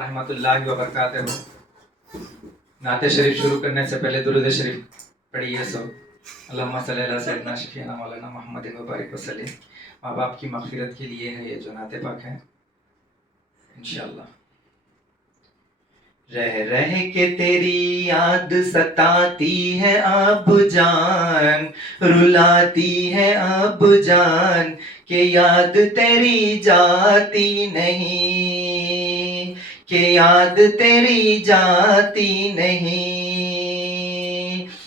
रहमतुल्लाहि व बरकातहू। नाते शरीफ शुरू करने से पहले दुरूद शरीफ पढ़िए सो अल्लाहुम्मा सल्ली अला सय्यिदना शफीना मौलाना मुहम्मदिन व बारिक वसल्लिम। माँ बाप की मग़फ़िरत के लिए है ये जो नाते पाक है इंशाअल्लाह। रह रह के तेरी याद सताती है अब जान, रुलाती है अब जान के याद तेरी जाती नहीं, के याद तेरी जाती नहीं।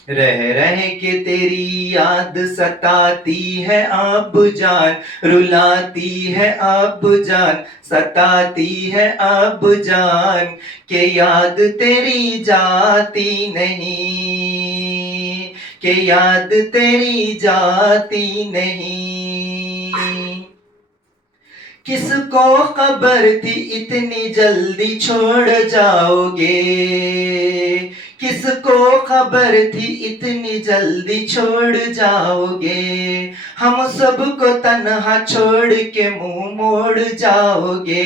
रह रह के तेरी याद सताती है अब जान, रुलाती है अब जान, सताती है अब जान के याद तेरी जाती नहीं, के याद तेरी जाती नहीं। किसको खबर थी इतनी जल्दी छोड़ जाओगे, किसको खबर थी इतनी जल्दी छोड़ जाओगे। हम सबको तन्हा छोड़ के मुंह मोड़ जाओगे।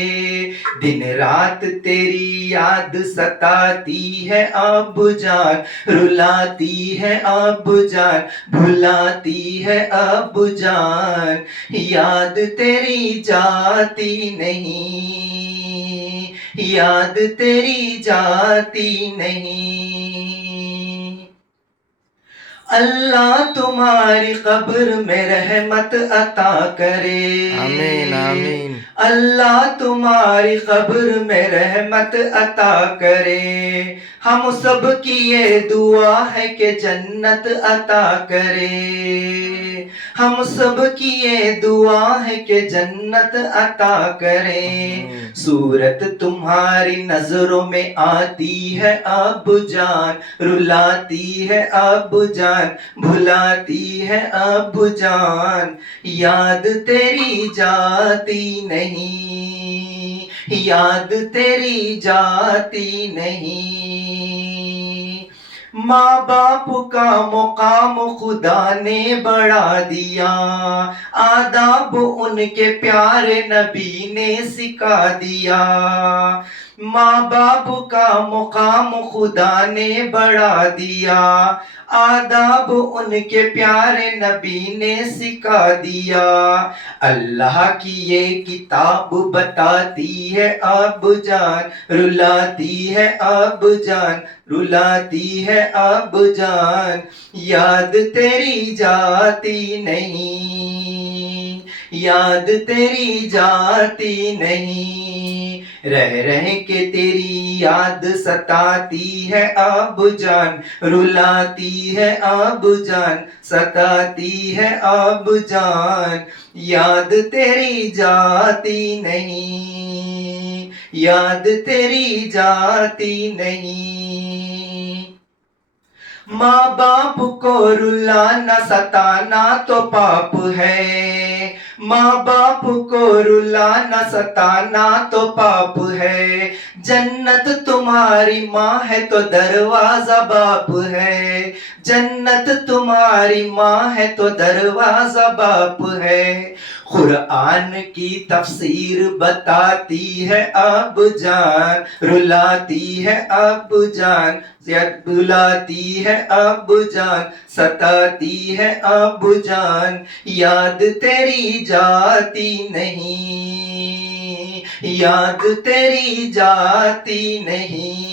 दिन रात तेरी याद सताती है अब जान, रुलाती है अब जान, भुलाती है अब जान, याद तेरी जाती नहीं, याद तेरी जाती नहीं। अल्लाह तुम्हारी कब्र में रहमत अता करे, आमीन आमीन। अल्लाह तुम्हारी कब्र में रहमत अता करे। हम सब की ये दुआ है कि जन्नत अता करे, हम सब की ये दुआ है कि जन्नत अता करे। सूरत तुम्हारी नजरों में आती है अब जान, रुलाती है अब जान, भुलाती है अब जान, याद तेरी जाती नहीं, याद तेरी जाती नहीं। माँ बाप का मुकाम खुदा ने बढ़ा दिया, आदाब उनके प्यारे नबी ने सिखा दिया। माँ बाप का मुकाम खुदा ने बढ़ा दिया, आदाब उनके प्यारे नबी ने सिखा दिया। अल्लाह की ये किताब बताती है अब जान, रुलाती है अब जान, रुलाती है अब जान, याद तेरी जाती नहीं, याद तेरी जाती नहीं। रह रह के तेरी याद सताती है अब जान, रुलाती है अब जान, सताती है अब जान, याद तेरी जाती नहीं, याद तेरी जाती नहीं। माँ बाप को रुलाना सताना तो पाप है, माँ बाप को रुलाना सताना तो पाप है। जन्नत तुम्हारी माँ है तो दरवाजा बाप है, जन्नत तुम्हारी माँ है तो दरवाजा बाप है। कुरान की तफसीर बताती है अब जान, रुलाती है अब जान, बुलाती है अब जान, सताती है अब जान, याद तेरी जाती नहीं, याद तेरी जाती नहीं।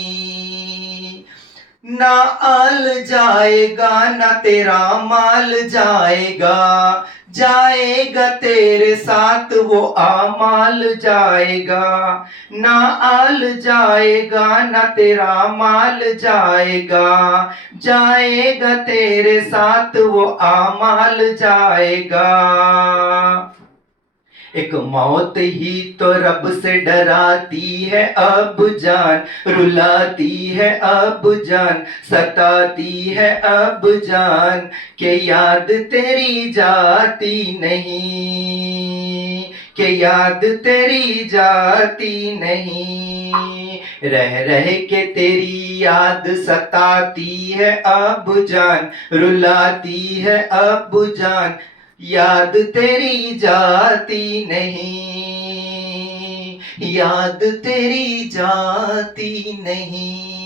ना आल जाएगा ना तेरा माल जाएगा, जाएगा तेरे साथ वो आमाल जाएगा। ना आल जाएगा ना तेरा माल जाएगा, जाएगा तेरे साथ वो आमाल जाएगा। एक मौत ही तो रब से डराती है अब जान, रुलाती है अब जान, सताती है अब जान, के याद तेरी जाती नहीं, के याद तेरी जाती नहीं। रह रह के तेरी याद सताती है अब जान, रुलाती है अब जान, याद तेरी जाती नहीं, याद तेरी जाती नहीं।